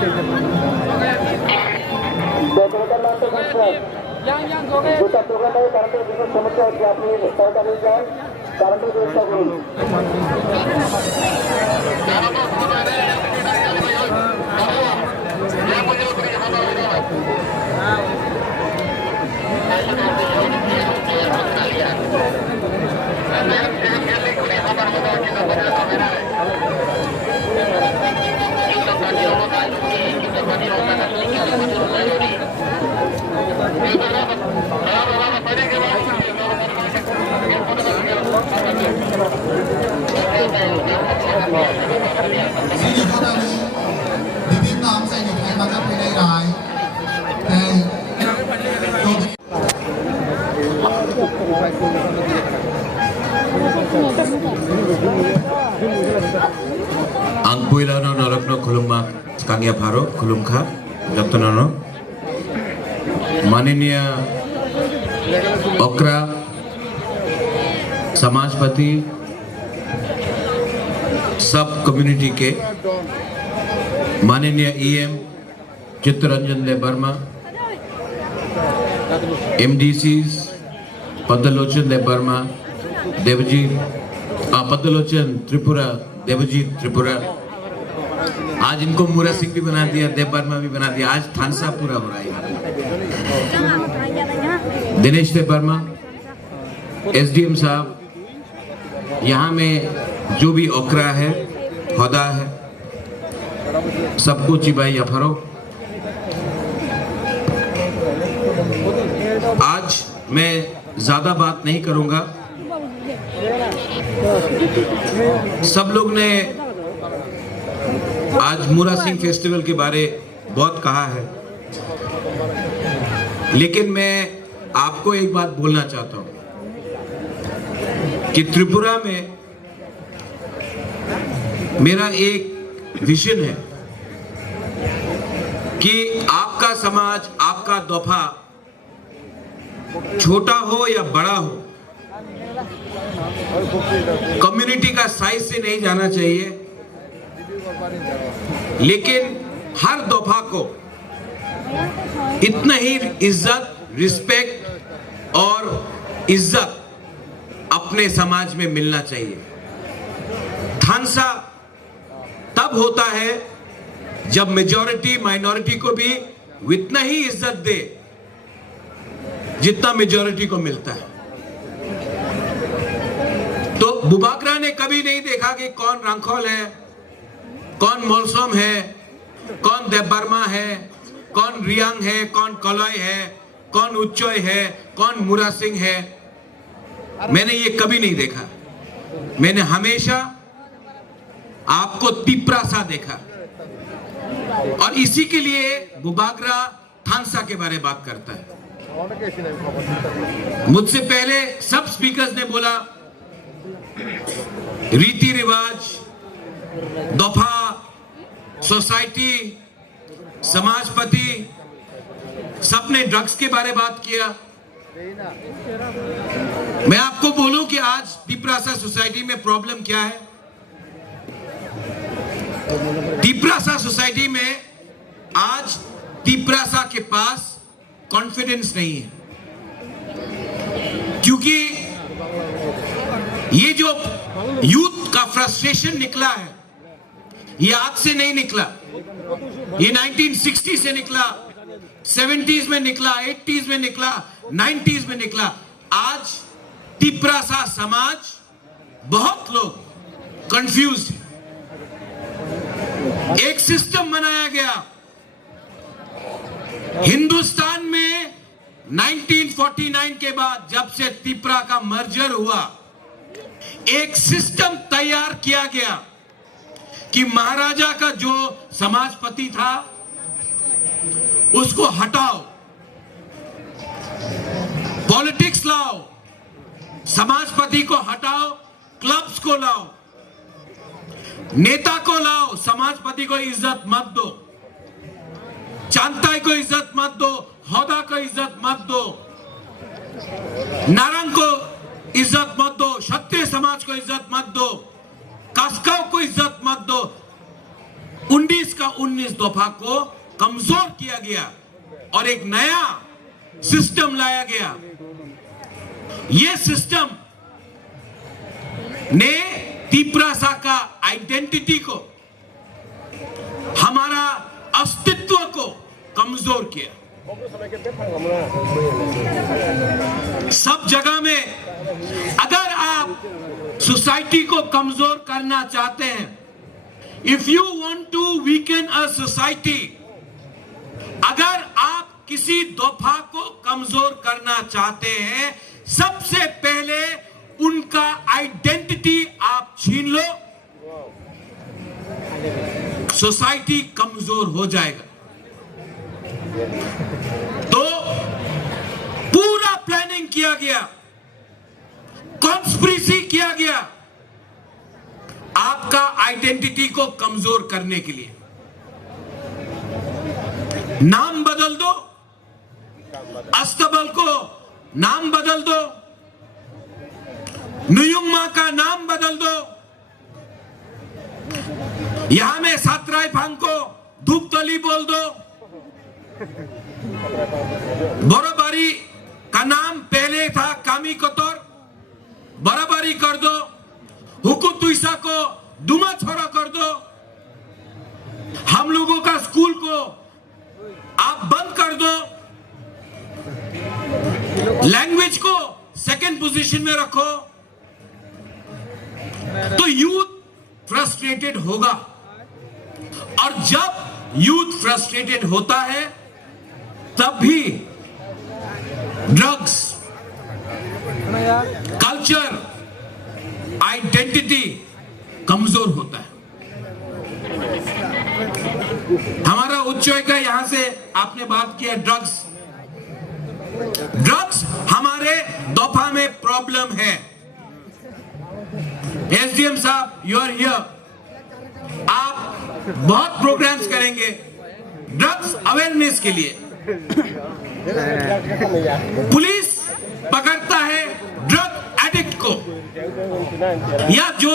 যেটা প্রোগ্রামে কারেন্টের বিশেষ সমস্যা হচ্ছে, আপনি তাড়াতাড়ি যান, কারেন্টের ব্যবস্থা করুন। বিভিন্ন অংশে những mà các bên đây rồi Ang puilano norokno khulumma kangya pharo khulumkha jotnono माननीय ओकरा समाजपति सब कम्युनिटी के माननीय ईएम चित्तरंजन देव वर्मा, एमडीसीज पद्मलोचन देव वर्मा, देवजीत पद्मलोचन त्रिपुरा, देवजीत त्रिपुरा, आज इनको मूरा सिंह भी बना दिया, देव वर्मा भी बना दिया, आज थानसा पूरा हो रहा है। दिनेश देव वर्मा, एसडीएम साहब, यहाँ में जो भी ओकरा है, होदा है, सबको चिबाई अफरो। आज मैं ज्यादा बात नहीं करूंगा। सब लोग ने आज मूरा सिंह फेस्टिवल के बारे बहुत कहा है, लेकिन मैं आपको एक बात बोलना चाहता हूं कि त्रिपुरा में मेरा एक विजन है कि आपका समाज, आपका दफा छोटा हो या बड़ा हो, कम्युनिटी का साइज से नहीं जाना चाहिए, लेकिन हर दफा को इतना ही इज्जत, रिस्पेक्ट और इज्जत अपने समाज में मिलना चाहिए। थानसा तब होता है जब मेजॉरिटी माइनॉरिटी को भी उतना ही इज्जत दे जितना मेजॉरिटी को मिलता है। तो बुबाकरा ने कभी नहीं देखा कि कौन रंखोल है, कौन मोलसोम है, कौन देव वर्मा है, कौन रियांग है, कौन कलॉय है, कौन उच्चोय है, कौन मूरा सिंह है। मैंने ये कभी नहीं देखा। मैंने हमेशा आपको तिप्रासा देखा, और इसी के लिए बुबाकरा थानसा के बारे में बात करता है। मुझसे पहले सब स्पीकर्स ने बोला रीति रिवाज, दफा, सोसाइटी, समाजपति, सबने ड्रग्स के बारे बात किया। मैं आपको बोलूं कि आज तिप्रासा सोसाइटी में प्रॉब्लम क्या है। तिप्रासा सोसाइटी में आज तिप्रासा के पास कॉन्फिडेंस नहीं है, क्योंकि ये जो यूथ का फ्रस्ट्रेशन निकला है, ये आज से नहीं निकला। ये 1960 से निकला, 70s में निकला, 80s में निकला, 90s में निकला। आज तिप्रासा समाज बहुत लोग कंफ्यूज है। एक सिस्टम बनाया गया हिंदुस्तान में 1949 के बाद, जब से तिप्रा का मर्जर हुआ, एक सिस्टम तैयार किया गया कि महाराजा का जो समाजपति था उसको हटाओ, पॉलिटिक्स लाओ, समाजपति को हटाओ, क्लब्स को लाओ, नेता को लाओ, समाजपति को इज्जत मत दो, चांताई को इज्जत मत दो, हौदा को इज्जत मत दो, नारंग को इज्जत मत दो, क्षत्रिय समाज को इज्जत मत दो, कास्काव को इज्जत मत दो। 19 का 19 दफा को कमजोर किया गया और एक नया सिस्टम लाया गया। यह सिस्टम ने तिप्रासा का आइडेंटिटी को, हमारा अस्तित्व को कमजोर किया। सब जगह में अगर आप सोसाइटी को कमजोर करना चाहते हैं, if you want to weaken a society, अगर आप किसी दफा को कमजोर करना चाहते हैं, सबसे पहले उनका आइडेंटिटी आप छीन लो, सोसाइटी कमजोर हो जाएगा। तो पूरा प्लानिंग किया गया, कॉन्स्पिरेसी किया गया आपका आइडेंटिटी को कमजोर करने के लिए। नाम बदल दो, अस्तबल को नाम बदल दो, नुयुंगमा का नाम बदल दो, यहां में सातराय फांग को धूपतली बोल दो, बराबरी का नाम पहले था कामी कोतोर, बराबरी कर दो, हुकू तुइसा को दुमा छोरा कर दो, हम लोगों का स्कूल को आप बंद कर दो, लैंग्वेज को सेकंड पोजीशन में रखो, तो यूथ फ्रस्ट्रेटेड होगा। और जब यूथ फ्रस्ट्रेटेड होता है, तब भी ड्रग्स, कल्चर, आइडेंटिटी कमजोर होता है। हमारा उच्चय का यहां से आपने बात किया ड्रग्स। ड्रग्स हमारे दफा में प्रॉब्लम है। एसडीएम साहब, यू आर हियर, आप बहुत प्रोग्राम्स करेंगे ड्रग्स अवेयरनेस के लिए। पुलिस पकड़ता है ड्रग एडिक्ट को, या जो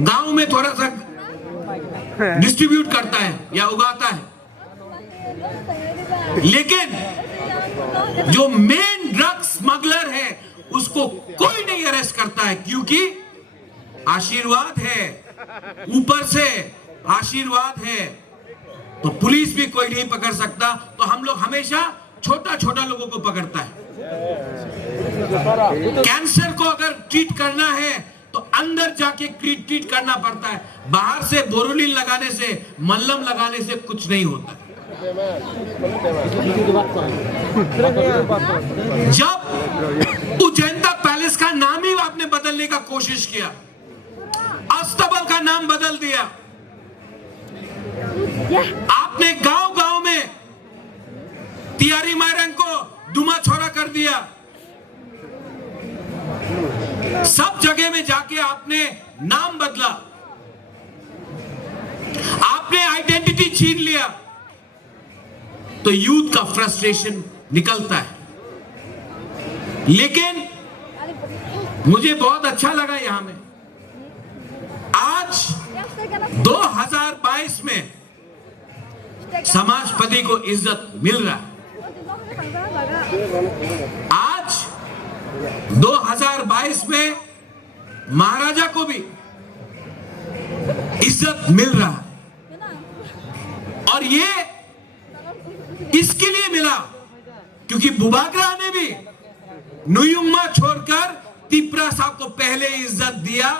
गांव में थोड़ा सा डिस्ट्रीब्यूट करता है या उगाता है, लेकिन जो मेन ड्रग स्मगलर है उसको कोई नहीं अरेस्ट करता है, क्योंकि आशीर्वाद है, ऊपर से आशीर्वाद है, तो पुलिस भी कोई नहीं पकड़ सकता। तो हम लोग हमेशा छोटा छोटा लोगों को पकड़ता है। कैंसर को अगर ट्रीट करना है तो अंदर जाके ट्रीट करना पड़ता है, बाहर से बोरोलिन लगाने से, मल्लम लगाने से कुछ नहीं होता। जब उज्जैनता पैलेस का नाम ही आपने बदलने का कोशिश किया, अस्तबल का नाम बदल दिया, आपने गांव गांव में तियारी मायरंग को दुमा छोरा कर दिया, सब जगह में जाके आपने नाम बदला, आपने आइडेंटिटी छीन लिया, तो यूथ का फ्रस्ट्रेशन निकलता है। लेकिन मुझे बहुत अच्छा लगा यहां में आज 2022 में समाजपति को इज्जत मिल रहा है। आज 2022 में महाराजा को भी इज्जत मिल रहा है, और ये इसके लिए मिला क्योंकि बुबागरा ने भी नुयुंगमा छोड़कर तिप्रासा को पहले इज्जत दिया,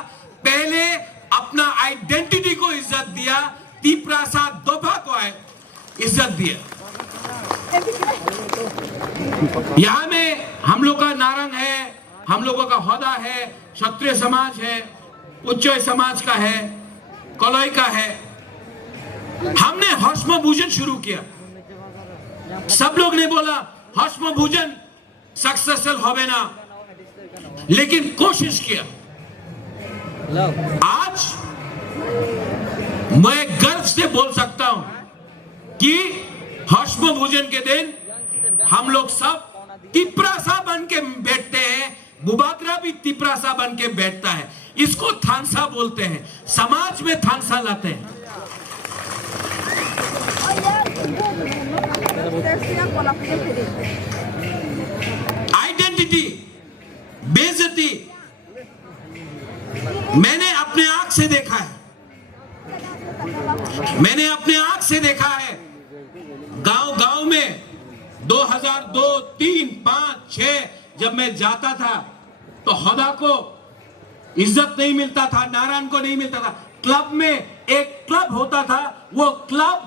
पहले अपना आइडेंटिटी को इज्जत दिया, तिप्रासा दोफा को इज्जत दिया। यहां में हम लोग का नारंग है, हम लोगों का होदा है, क्षत्रिय समाज है, उच्चय समाज का है, कलई का है। हमने हश्म भोजन शुरू किया, सब लोग ने बोला हश्म भोजन सक्सेसफुल होवे ना, लेकिन कोशिश किया। आज मैं गर्व से बोल सकता हूं कि हश्म भोजन के दिन हम लोग सब तिप्रासा बन के बैठते हैं, बुबागरा भी तिप्रासा बन के बैठता है। इसको थानसा बोलते हैं, समाज में थानसा लाते हैं। आइडेंटिटी, बेइज्जती मैंने अपने आंख से देखा है। मैंने अपने आंख से देखा है गांव-गांव में 2002, 3, 5, 6 जब मैं जाता था तो होदा को इज्जत नहीं मिलता था, नारायण को नहीं मिलता था। क्लब में एक क्लब होता था, वो क्लब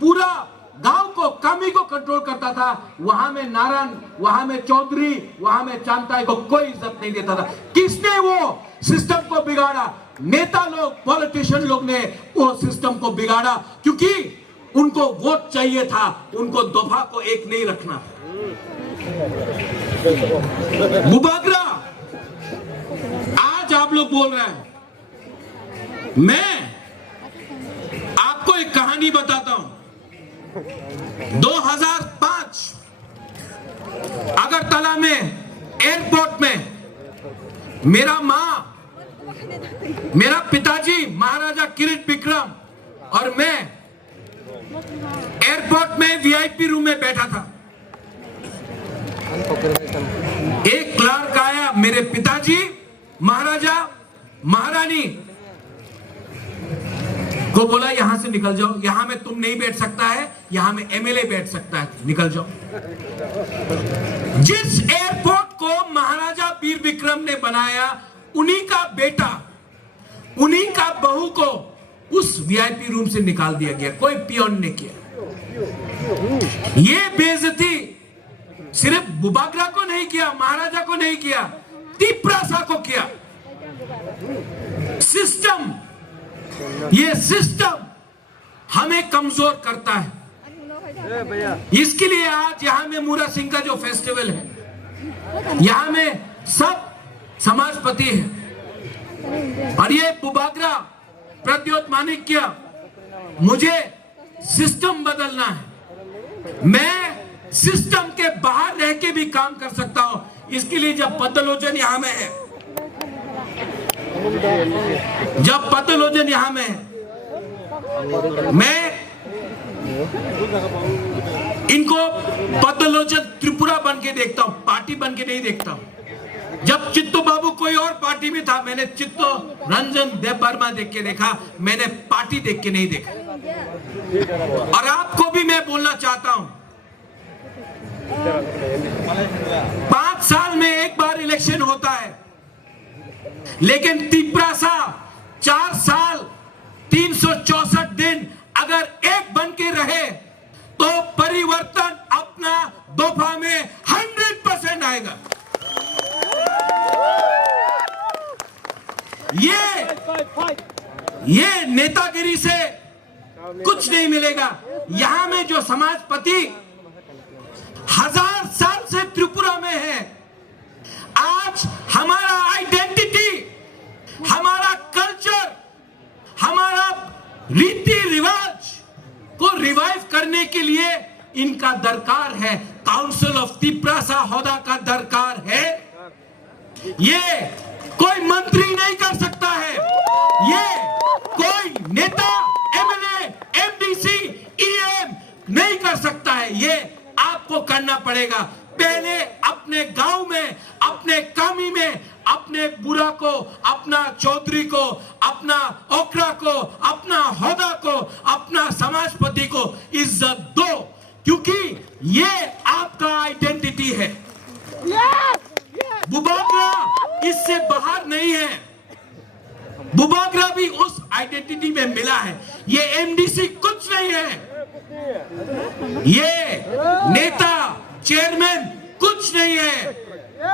पूरा गांव को, कमी को कंट्रोल करता था। वहां में नारायण, वहां में चौधरी, वहां में चांताई को कोई इज्जत नहीं देता था। किसने वो सिस्टम को बिगाड़ा? नेता लोग, पॉलिटिशियन लोग ने वो सिस्टम को बिगाड़ा, क्योंकि उनको वोट चाहिए था, उनको दफा को एक नहीं रखना था। बुबागरा आज आप लोग बोल रहे हैं। मैं आपको एक कहानी बताता हूं। 2005 अगरतला में एयरपोर्ट में मेरा मां, मेरा पिताजी महाराजा किरीट विक्रम और मैं एयरपोर्ट में वीआईपी रूम में बैठा था। एक क्लर्क आया, मेरे पिताजी, महाराजा, महारानी को बोला यहां से निकल जाओ, यहां में तुम नहीं बैठ सकता है, यहां में एमएलए बैठ सकता है, निकल जाओ। जिस एयरपोर्ट को महाराजा वीर विक्रम ने बनाया, उन्हीं का बेटा, उन्हीं का बहू को उस वीआईपी रूम से निकाल दिया गया। कोई पियोन ने किया। ये बेइज्जती सिर्फ बुबागरा को नहीं किया, महाराजा को नहीं किया, तिप्रासा को किया। सिस्टम, ये सिस्टम हमें कमजोर करता है। इसके लिए आज यहां में मूरा सिंह का जो फेस्टिवल है, यहां में सब समाजपति है। और ये बुबागरा, प्रद्योत माणिक्य, मुझे सिस्टम बदलना है। मैं सिस्टम के बाहर रह के भी काम कर सकता हूं। इसके लिए जब पतलोचन यहां में है, जब पतलोचन यहां में है, मैं इनको पतलोचन त्रिपुरा बन के देखता हूं, पार्टी बन के नहीं देखता हूं। जब चित्तो बाबू कोई और पार्टी में था, मैंने चित्तो रंजन देवबर्मा देख के देखा, मैंने पार्टी देख के नहीं देखा। और आपको भी मैं बोलना चाहता हूं, 5 साल में एक बार इलेक्शन होता है, लेकिन तिप्रासा 4 साल 364 दिन अगर एक बन के रहे तो परिवर्तन अपना दोफा में 100% आएगा। ये नेतागिरी से कुछ नहीं मिलेगा। यहां में जो समाजपति 1000 साल से त्रिपुरा में है, आज हमारा आइडेंटिटी, हमारा कल्चर, हमारा रीति रिवाज को रिवाइव करने के लिए इनका दरकार है। काउंसिल ऑफ तिप्रासा होदा का दरकार है। ये कोई मंत्री नहीं कर सकता है, ये कोई नेता, एमएलए, एमडीसी, ईएम नहीं कर सकता है। ये आपको करना पड़ेगा। पहले अपने गांव में, अपने कामी में, अपने बुरा को, अपना चौधरी को, अपना ओकरा को, अपना होदा को, अपना समाजपति को इज्जत दो, क्योंकि ये आपका आइडेंटिटी है। बुबागरा इससे बाहर नहीं है। बुबागरा भी उस आइडेंटिटी में मिला है। ये एमडीसी कुछ नहीं है, ये नेता, चेयरमैन कुछ नहीं है।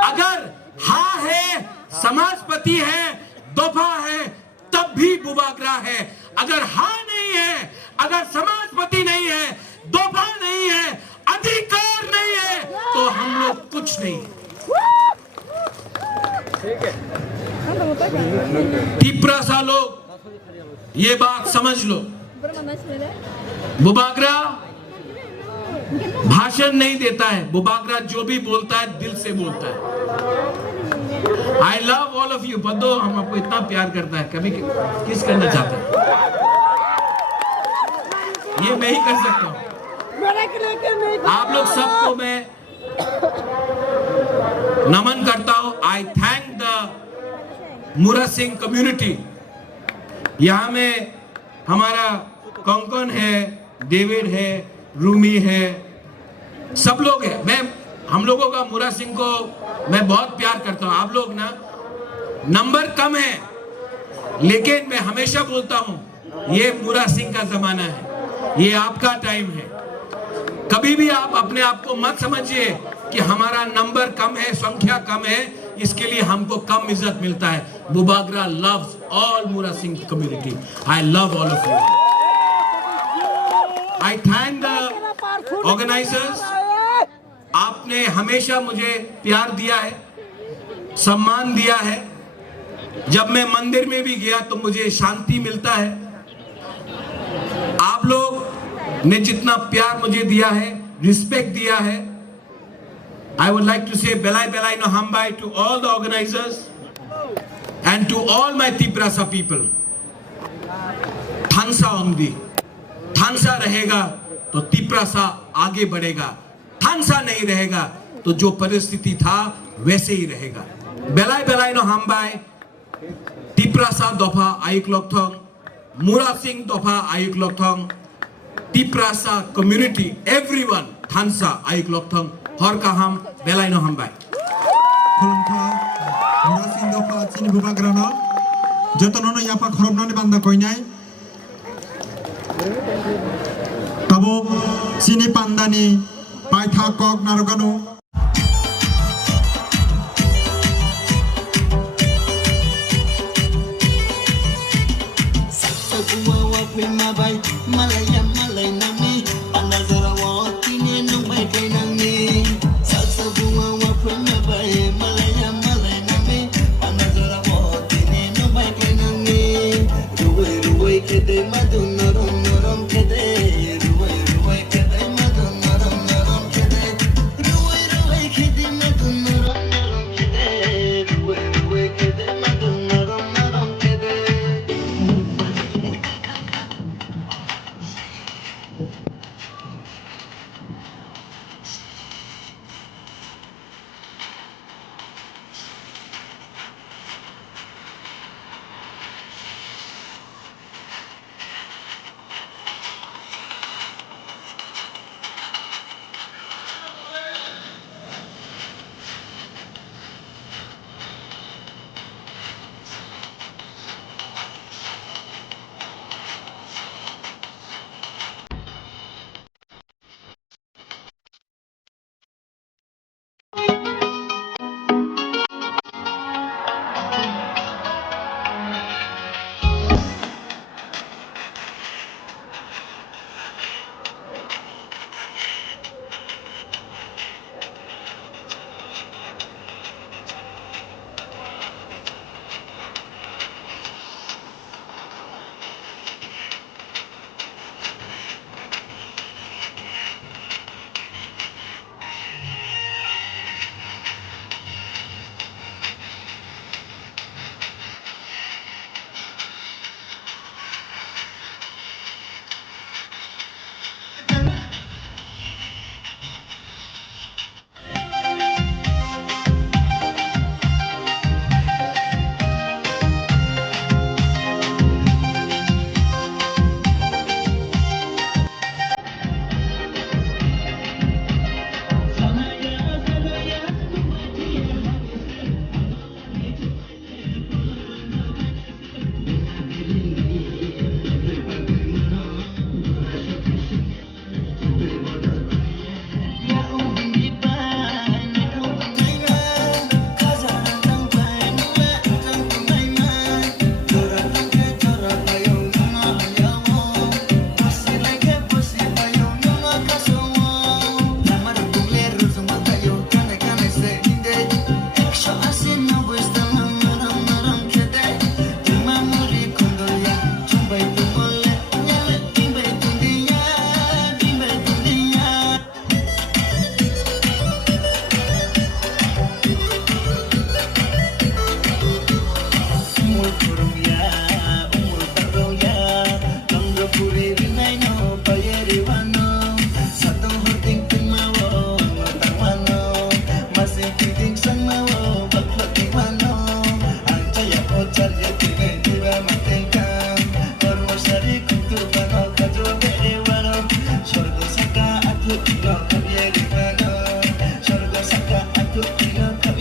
अगर हाँ है, समाजपति है, दफा है, तब भी बुबागरा है। अगर हाँ नहीं है, अगर समाजपति नहीं है, दफा नहीं है, अधिकार नहीं है, तो हम लोग कुछ नहीं। तिप्रासा लोग ये बात समझ लो। बुबागरा भाषण नहीं देता है, बुबागरा जो भी बोलता है दिल से बोलता है। I love all of you बदो, हम आपको इतना प्यार करता है, कभी किस करना चाहता है, ये मैं ही कर सकता हूं। आप लोग सबको मैं नमन करता हूं। आई थैंक द मुरा सिंह कम्युनिटी। यहाँ में हमारा कोंकण है, डेविड है, रूमी है, सब लोग हैं। हम लोगों का मुरा सिंह को मैं बहुत प्यार करता हूं। आप लोग ना नंबर कम है, लेकिन मैं हमेशा बोलता हूं ये मुरा सिंह का जमाना है, ये आपका टाइम है। कभी भी आप अपने आप को मत समझिए कि हमारा नंबर कम है, संख्या कम है, इसके लिए हमको कम इज्जत मिलता है। Bubagra loves all Mura Singh community. I love all of you. I thank the organisers. आपने हमेशा मुझे प्यार दिया है, सम्मान दिया है। जब मैं मंदिर में भी गया तो मुझे शांति मिलता है। आप लोग ने जितना प्यार मुझे दिया है, रिस्पेक्ट दिया है, I would like to say belai belai no hambai to all the organizers and to all my Tiprasa people. थानसा ओंगदी, थानसा रहेगा तो तिप्रासा आगे बढ़ेगा, थानसा नहीं रहेगा तो जो परिस्थिति था वैसे ही रहेगा। बेलाई बेलाई नो हामबाई, तिप्रासा दफा आयुक लोकथोंग, मुरा सिंह दफा आयुक लोकथोंग, तिप्रासा कम्युनिटी एवरीवन थानसा आयुक लोकथोंग, हर का हम बेलाई नो हामबाई। खुलुमथा मुरा सिंह दफा चिनी बुबाग्रानो जतननो याफा खरबनानै बान्दा कइनाय तबो चिनी पान्दानि पाइथा कक नारगानो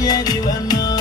everyone know.